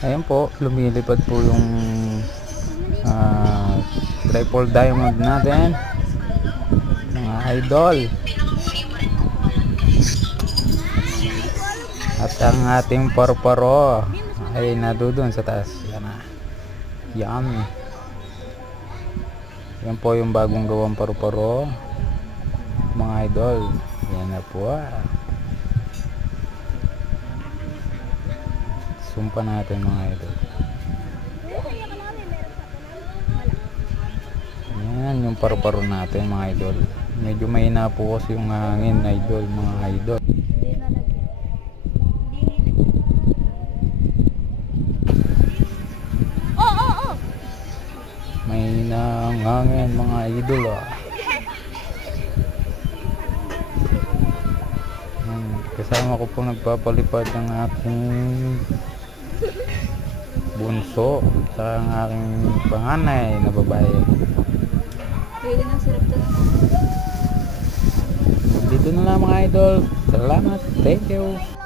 Ayan po, lumilipad po yung triple diamond natin, mga idol. At ang ating paru-paro ay nadudun sa taas. Yan na. Yummy. Yan po yung bagong gawang paru-paro, mga idol. Yan na po. Sumpa natin, mga idol. Yan yung paru-paro natin, mga idol. Medyo mahina po kasi yung hangin, idol, mga idol. Mahina ang hangin, mga idol. Kasama ko po nagpapalipad ng aking bunso sa aking panganay na babae. Dito na lang, mga idol. Salamat. Thank you.